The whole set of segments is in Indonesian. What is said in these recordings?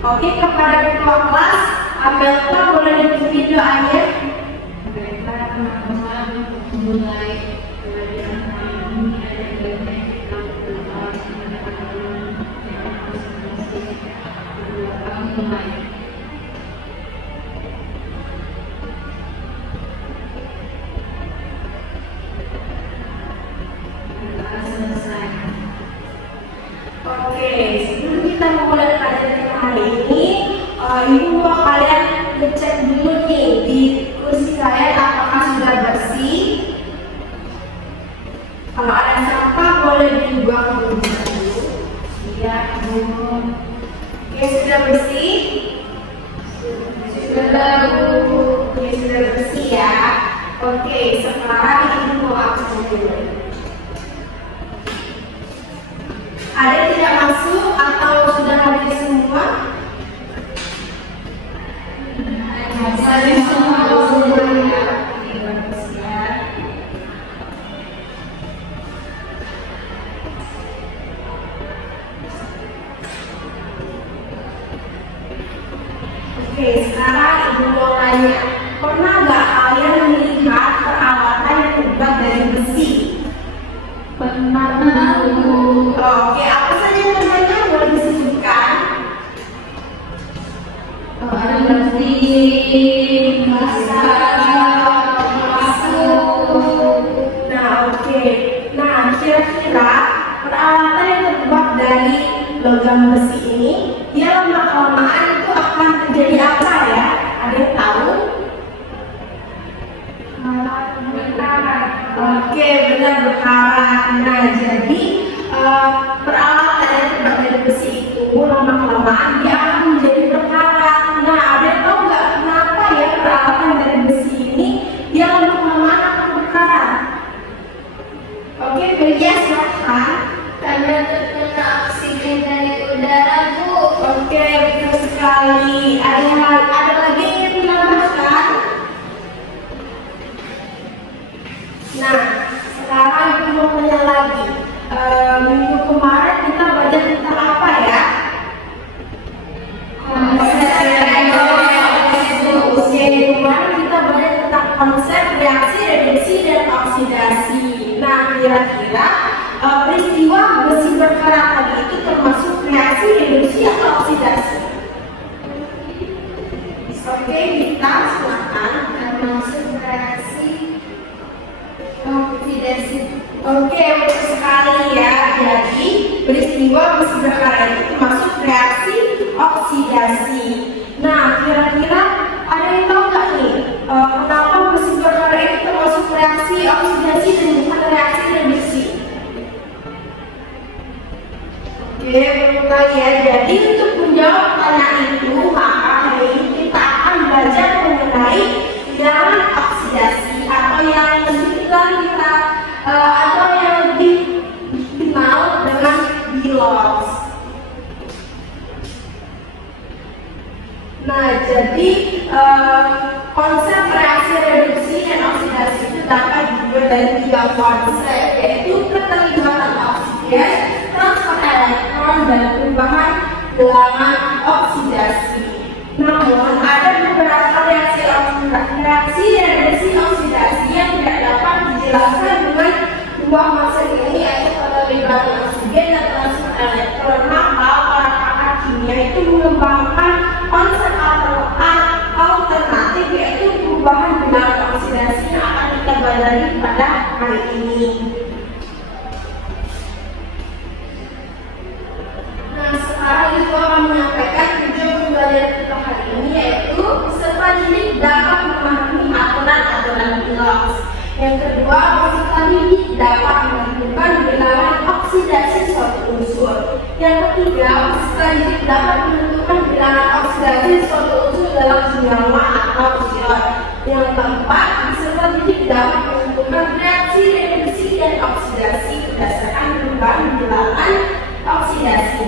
Oke, kepada ketua kelas, Abelta boleh dipimpin doanya. Baiklah teman-teman, mulai pelajaran hari ini ada baiknya kita berdoa kepada Allah yang masing-masing berdoa mulai. Berdoa selesai. Oke, sebelum kita memulai pelajaran hari ini, ibu mau kalian ngecek dulu nih di kursi kalian apakah sudah bersih. Kalau ada sampah boleh dibuang dulu. Iya, Bu. Oke, sudah bersih? Sudah, Bu. Oke, sudah bersih ya. Oke, sekarang ibu mau absen dulu. Ada yang tidak masuk atau sudah hadir semua? Hadir semua, semuanya. Oke, sekarang ibu mau tanya, pernah nggak kalian melihat peralatan yang terbuat dari besi? Pernah, Bu. Oke, apa saja namanya boleh disebutkan? Ada mesin, masuk. Nah, oke. Nah, kira-kira peralatan yang terbuat dari logam besi ini, dia lama-kelamaan itu akan terjadi apa ya? Ada yang tahu? Oke, benar berkarat. Nah, jadi peralatan yang terbuat dari besi itu lama-kelamaan dia akan menjadi berkarat. Nah, ada yang tahu nggak kenapa ya peralatan dari besi ini dia lama-kelamaan akan berkarat? Oke, Belia silakan. Karena terkena oksigen dari udara, Bu. Oke, betul sekali. Ada lagi yang ingin menambahkan? Nah, sekarang kita mau tanya lagi. Minggu kemarin kita belajar tentang apa ya? Oke, kemarin kita belajar tentang konsep reaksi, reduksi, dan oksidasi. Nah, kira-kira peristiwa besi berkarat tadi itu termasuk reaksi, reduksi, atau oksidasi? Oke, kita silakan. Termasuk reaksi oksidasi. Oke, betul sekali ya. Jadi peristiwa besi berkarat itu termasuk reaksi oksidasi. Nah, kira-kira ada yang tahu nggak nih kenapa besi berkarat itu termasuk reaksi oksidasi dan bukan reaksi reduksi? Oke, betul ya. Jadi untuk menjawab pertanyaan itu, maka hari ini kita akan belajar mengenai bilangan oksidasi atau yang lebih dikenal dengan bilos. Nah, jadi konsep reaksi reduksi dan oksidasi itu dapat dibuat dari tiga konsep, yaitu keterlibatan oksigen, transfer elektron, dan perubahan bilangan oksidasi. Namun ada beberapa reaksi reduksi oksidasi yang tidak dapat dijelaskan dengan dua konsep ini, yaitu keterlibatan oksigen dan transfer elektron. Maka para pakar kimia itu mengembangkan konsep alternatif, yaitu perubahan bilangan oksidasi yang akan kita pelajari pada hari ini. Nah, sekarang itu akan menyampaikan tujuan pembelajaran kita hari ini, yaitu peserta didik dapat memahami aturan-aturan bilos. Yang kedua, peserta didik dapat menentukan bilangan oksidasi suatu unsur. Yang ketiga, peserta didik dapat menentukan bilangan oksidasi suatu unsur dalam senyawa atau ion. Yang keempat, peserta didik dapat menentukan reaksi reduksi dan oksidasi berdasarkan perubahan bilangan oksidasi.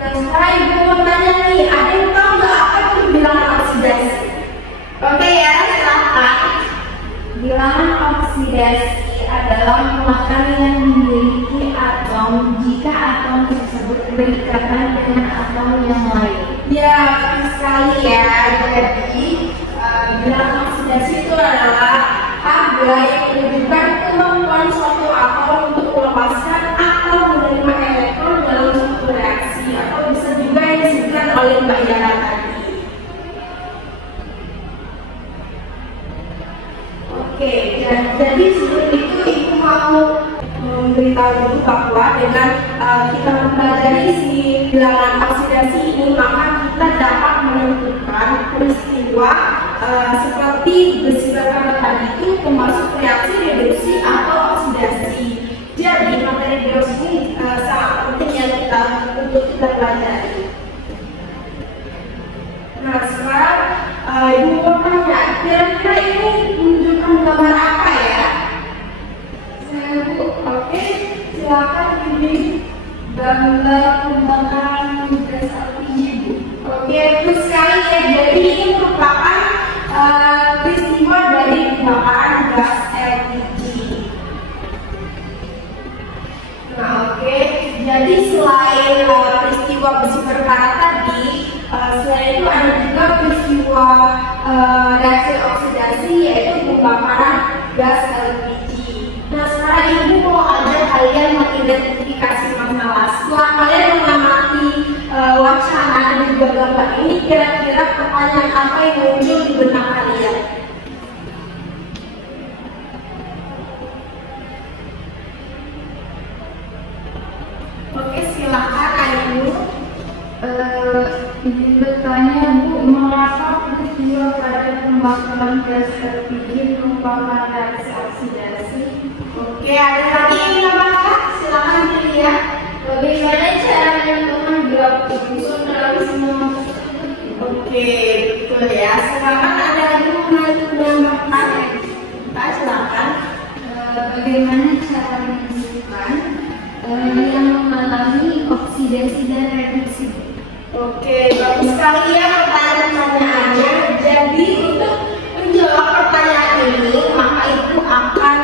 Nah, sekarang ibu mau tanya nih, ada yang tahu nggak apa itu bilangan oksidasi? Oke ya, silakan. Bilangan oksidasi adalah makanan yang memiliki atom atom jika atom tersebut berikatan dengan atom yang lain? Ya, betul sekali ya. Jadi, bilangan oksidasi itu adalah harga yang menunjukkan kemampuan suatu atom untuk melepaskan atau menerima elektron dalam suatu reaksi, atau bisa juga yang disebutkan oleh Mbak Yara tadi. Oke, jadi sebelum itu Ibu mau memberitahu dulu bahwa dengan kita mempelajari si bilangan oksidasi ini, maka kita dapat menentukan peristiwa seperti besi berkarat tadi itu termasuk reaksi reduksi atau oksidasi. Jadi materi biologi ini sangat penting yang untuk kita pelajari. Nah, sekarang Ibu mau tanya, kira-kira ini menunjukkan gambar apa ya? Oke, silakan pilih gambar pembakaran gas LPG, Bu. Oke, itu sekali ya. Jadi ini merupakan peristiwa dari pembakaran gas LPG. Nah, oke. Jadi selain peristiwa besi berkarat tadi, selain itu ada juga peristiwa reaksi oksidasi, yaitu pembakaran gas LPG. Nah, sekarang Ibu mau ajak kalian mengidentifikasi masalah. Setelah kalian mengamati wacana dan juga gambar ini, kira-kira pertanyaan apa yang muncul di benak kalian? Oke, silakan Ayu. Izin bertanya, Bu, mengapa peristiwa pada pembakaran gas LPG merupakan reaksi oksidasi? Oke, ada lagi yang menambahkan? Silakan pilih ya. Bagaimana cara menentukan grafik unsur dalam semua? Oke, betul ya. Silakan ada lagi yang menambahkan? Silakan. Bagaimana cara menentukan yang mengalami oksidasi dan reduksi? Oke, bagus sekali ya pertanyaannya. Jadi untuk menjawab pertanyaan ini, maka Ibu akan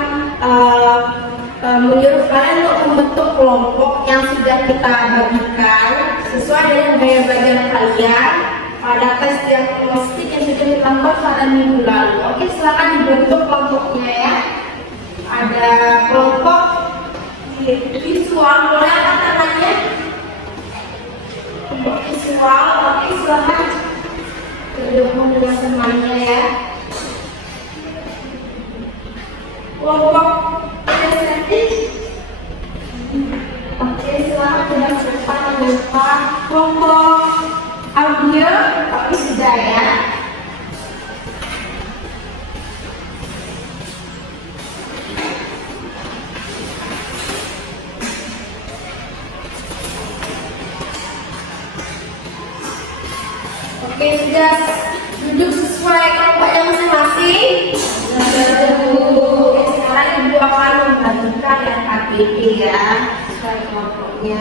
menyuruh kalian untuk membentuk kelompok yang sudah kita bagikan sesuai dengan gaya belajar kalian pada tes diagnostik yang sudah kita lakukan pada minggu lalu. Oke, silakan dibentuk kelompoknya ya. Ada kelompok visual, boleh apa namanya? Kelompok visual. Oke, silakan bergabung dengan temannya ya. Kelompok estetik. Oke, silakan sudah depan dengan kelompok audio, tapi sudah ya. Oke, sudah duduk sesuai kelompoknya masing-masing. Oke, sekarang Ibu akan membagikan yang KTP ya, sesuai kelompoknya.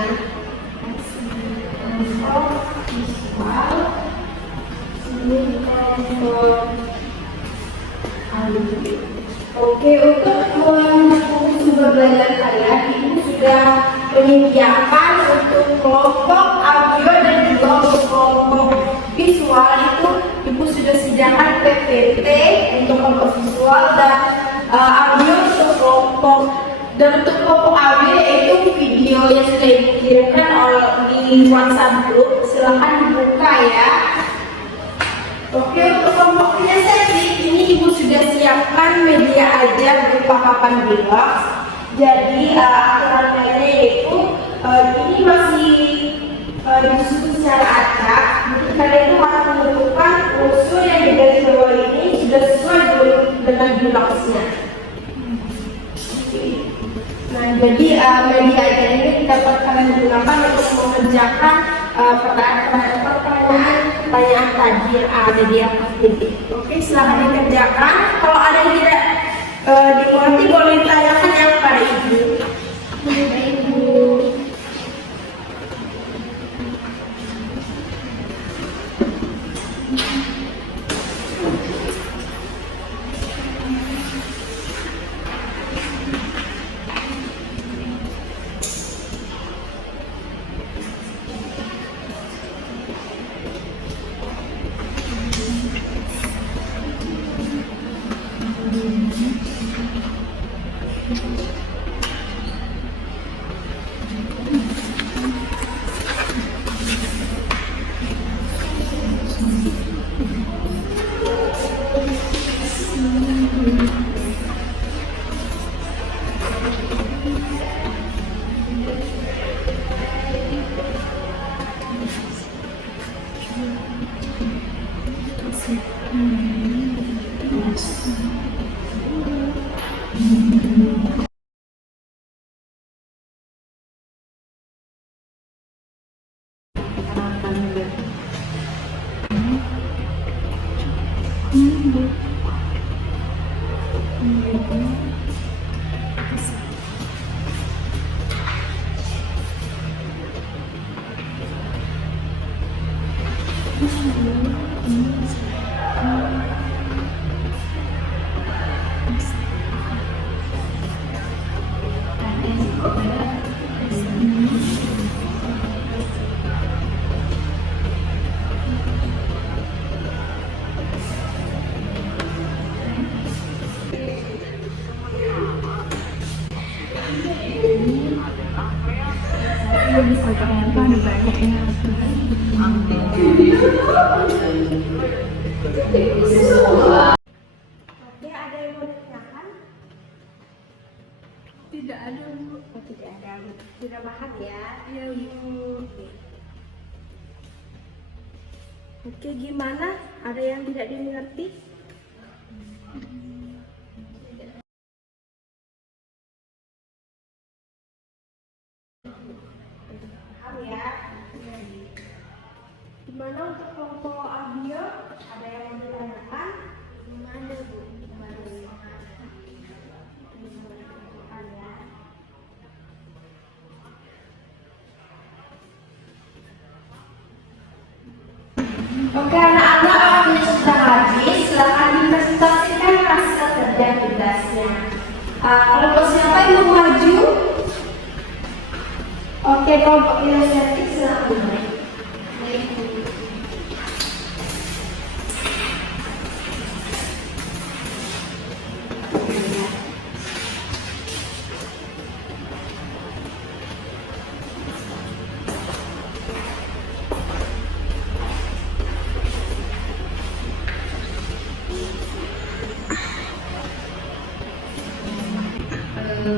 Kelompok visual, ini kelompok audio. Oke, untuk mendukung sumber belajar kalian, Ibu sudah menyediakan untuk kelompok audio dan juga untuk kelompok visual itu Ibu sudah sediakan PPT untuk kelompok visual dan audio untuk kelompok, dan untuk kelompok audio yaitu video yang sudah Ibu kirimkan di WhatsApp group. Silahkan dibuka ya. Oke, untuk kelompok estetik ini Ibu sudah siapkan media ajar berupa papan bilox. Jadi aturan mainnya yaitu ini masih disusun secara acak. Jadi kalian itu harus menentukan unsur yang di garis bawah ini sudah sesuai dengan biloxnya. Nah, jadi media ajar ini dapat kalian gunakan untuk mengerjakan pertanyaan tadi yang ada di atas ini. Oke, silahkan dikerjakan. Kalau ada yang tidak dimengerti boleh ditanyakan ya kepada Ibu. Ibu. Oke, ada yang mau ditanyakan? Tidak ada, Bu. Oh, tidak ada, Bu. Sudah paham ya? Iya, Bu. Oke, gimana? Ada yang tidak dimengerti? Paham ya? Gimana untuk kelompok audio? Ada yang mau ditanyakan? Gimana, Bu? Oke, anak-anak, waktunya sudah habis. Silakan dipresentasikan hasil kerja tugasnya. Kelompok siapa yang mau maju? Oke, kelompok inisiatif silakan mulai.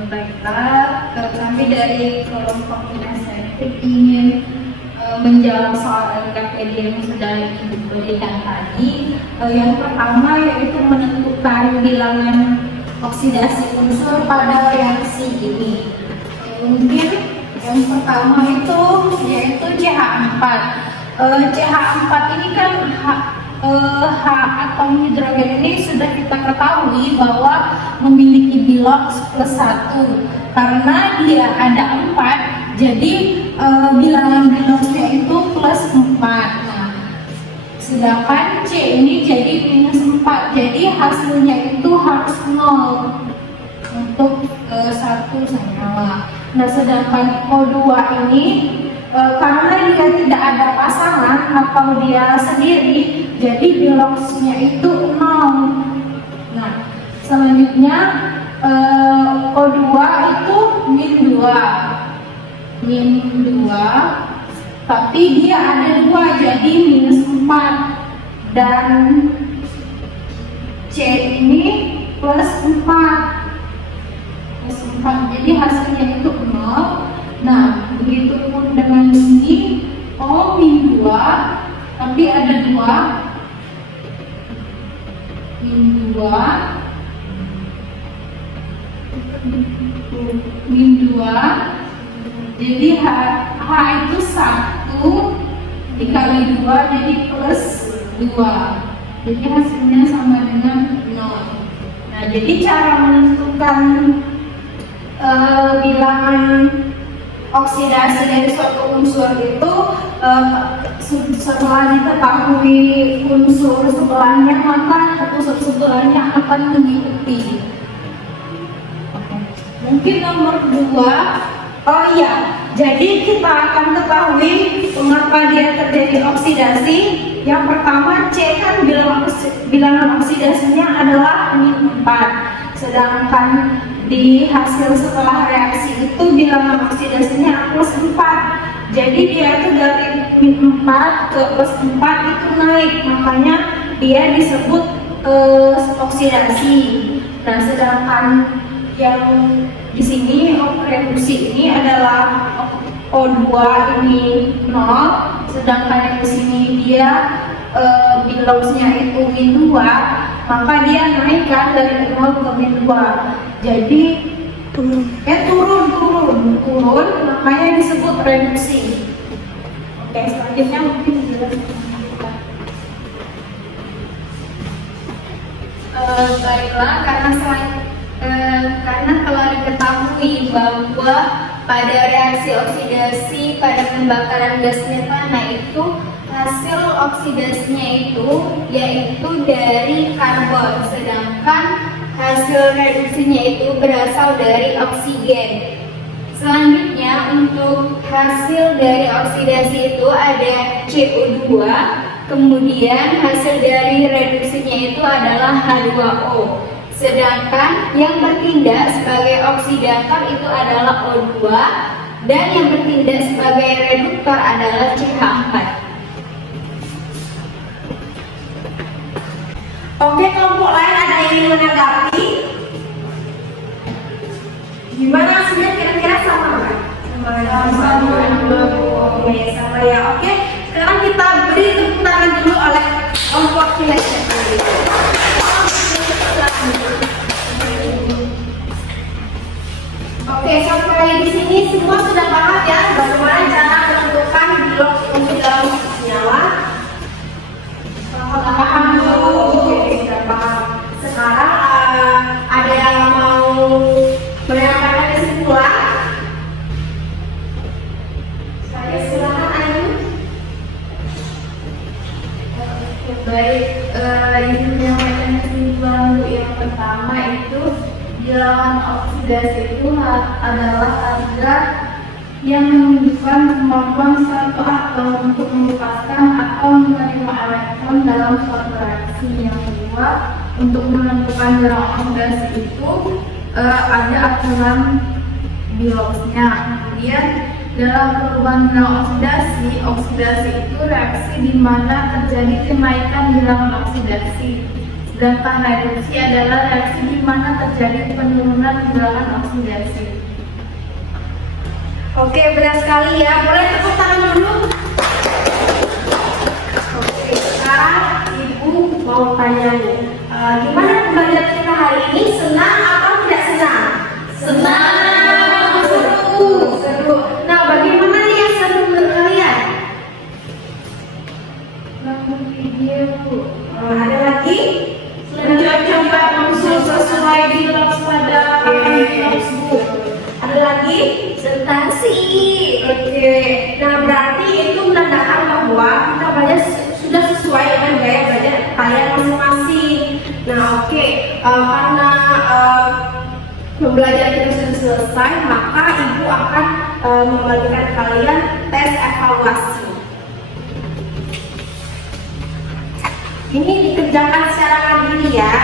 Baiklah, kami dari kelompok inisiatif ingin menjawab soal LKPD yang sudah diberikan tadi. Yang pertama yaitu menentukan bilangan oksidasi unsur pada reaksi ini. Mungkin yang pertama itu yaitu CH4. CH4 ini kan H atom hidrogen ini sudah kita ketahui bahwa memiliki bilox plus 1 karena dia ada 4, jadi bilangan biloxnya itu plus 4. Nah, sedangkan C ini jadi minus 4, jadi hasilnya itu harus 0 untuk 1 senyawa. Nah, sedangkan O2 ini karena dia tidak ada pasangan atau dia sendiri, jadi biloxnya itu 0. Nah, selanjutnya O2 itu min 2, tapi dia ada 2, jadi minus 4. Dan C ini plus 4, jadi hasilnya itu 0. Nah, begitupun dengan ini O min 2, tapi ada 2, min 2, jadi H itu 1 dikali 2 jadi plus 2, jadi hasilnya sama dengan 0. Nah, jadi cara menentukan bilangan oksidasi dari suatu unsur itu setelah diketahui unsur sebelahnya, maka unsur sebelahnya akan mengikuti. Mungkin nomor 2, oh iya, jadi kita akan ketahui mengapa dia terjadi oksidasi. Yang pertama, C kan bilangan oksidasinya adalah min 4, sedangkan di hasil setelah reaksi itu bilangan oksidasinya plus 4. Jadi dia itu dari min 4 ke plus 4 itu naik, makanya dia disebut oksidasi. Nah, sedangkan yang di sini reduksi ini adalah O2 ini 0, sedangkan yang di sini dia biloxnya itu min 2, maka dia naikkan dari 0 ke min 2. Jadi turun, makanya disebut reduksi. Oke, selanjutnya mungkin dijelaskan. Baiklah, karena telah diketahui bahwa pada reaksi oksidasi pada pembakaran gas metana itu hasil oksidasinya itu yaitu dari karbon, sedangkan hasil reduksinya itu berasal dari oksigen. Selanjutnya untuk hasil dari oksidasi itu ada CO2, kemudian hasil dari reduksinya itu adalah H2O. Sedangkan yang bertindak sebagai oksidator itu adalah O2 dan yang bertindak sebagai reduktor adalah CH4. Oke, kelompok lain ada yang ingin menanggapi? Gimana hasilnya kira-kira sama nggak? Sama ya. Oke, sekarang kita beri tepuk tangan dulu oleh kelompok Kilesya. Oke, sampai di sini semua sudah paham ya bagaimana cara menentukan blok untuk dalam senyawa? Paham dulu. Oke, sudah paham. Sekarang ada yang mau menyampaikan kesimpulan? Saya silakan Ayu. Baik, ingin menyampaikan kesimpulan dulu. Yang pertama itu dilawan oksidasi itu adalah harga yang menunjukkan kemampuan suatu atom untuk melepaskan atau menerima elektron dalam suatu reaksi. Yang kedua, untuk menentukan jarak oksidasi itu ada aturan biologisnya. Kemudian dalam perubahan bilangan oksidasi, oksidasi itu reaksi di mana terjadi kenaikan bilangan oksidasi. Sedangkan reduksi adalah reaksi di mana terjadi penurunan bilangan oksidasi. Oke, benar sekali ya. Boleh tepuk tangan dulu. Oke, sekarang Ibu mau tanya nih, gimana pembelajaran kita hari ini? Senang atau tidak senang? Senang. Seru. Nah, bagaimana nih yang seru menurut kalian? Nonton video. Ada lagi? Mencoba usul sesuai di notes pada textbook. Ada lagi? Presentasi. Oke. Nah, berarti itu menandakan bahwa kita belajar sudah sesuai dengan gaya belajar kalian masing-masing. Nah, oke. Karena pembelajaran kita sudah selesai, maka Ibu akan membagikan kalian tes evaluasi. Ini dikerjakan secara mandiri ya.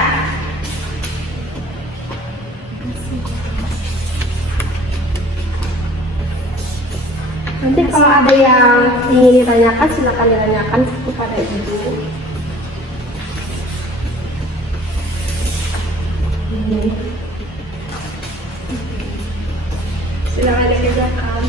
Nanti kalau ada yang ingin ditanyakan, silakan ditanyakan kepada Ibu. Silakan dikerjakan.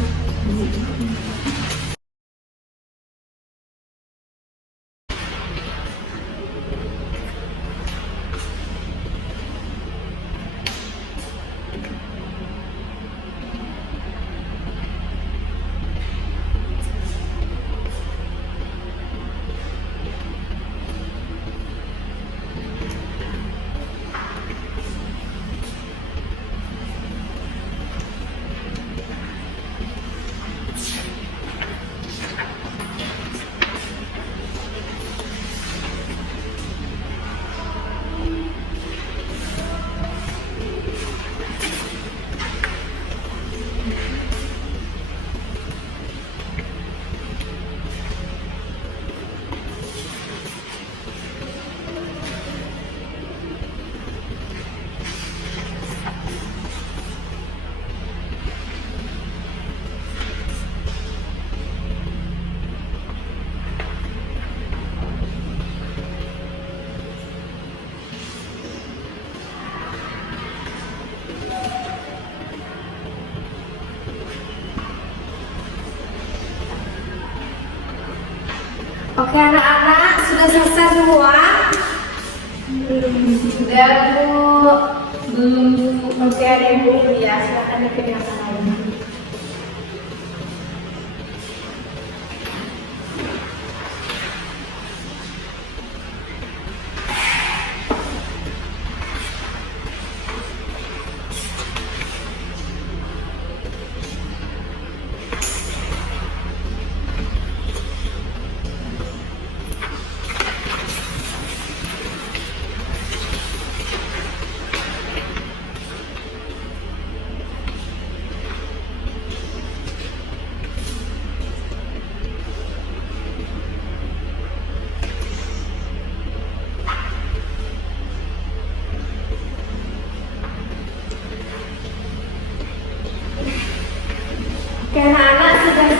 Oke anak-anak, sudah selesai semua? Sudah Bu. Belum Bu. Oke, ada yang belum ya, silakan dikerjakan lagi.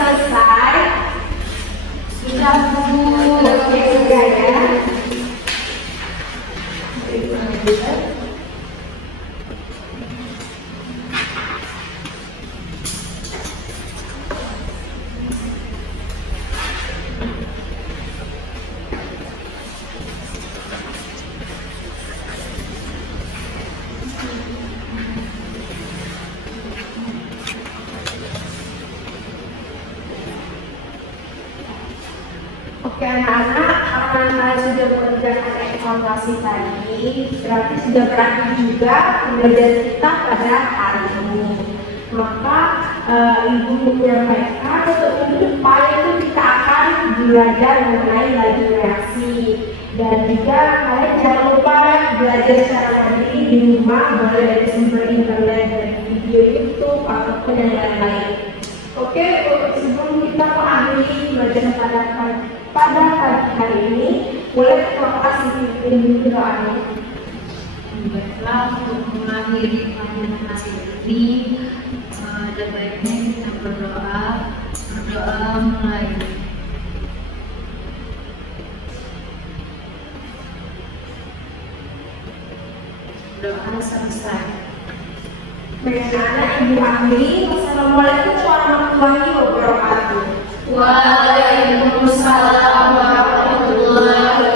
selesai? Sudah Bu. Oke, sudah ya. Oke anak-anak, karena sudah mengerjakan evaluasi tadi, berarti sudah berakhir juga pembelajaran kita pada hari ini. Maka ibu menyampaikan untuk minggu depan itu kita akan belajar mengenai laju reaksi. Dan juga kalian jangan lupa belajar secara mandiri di rumah, boleh dari sumber internet dan video YouTube ataupun yang lain-lain. Oke, sebelum kita mengakhiri belajar pada pagi hari ini, boleh kita kasih pimpin doanya. Baiklah, untuk mengakhiri pelajaran hasil ini, ada baiknya kita berdoa mulai. Doa selesai. Bagaimana Ibu akhiri? Wassalamualaikum warahmatullahi wabarakatuh. Waalaikumsalam warahmatullahi wabarakatuh.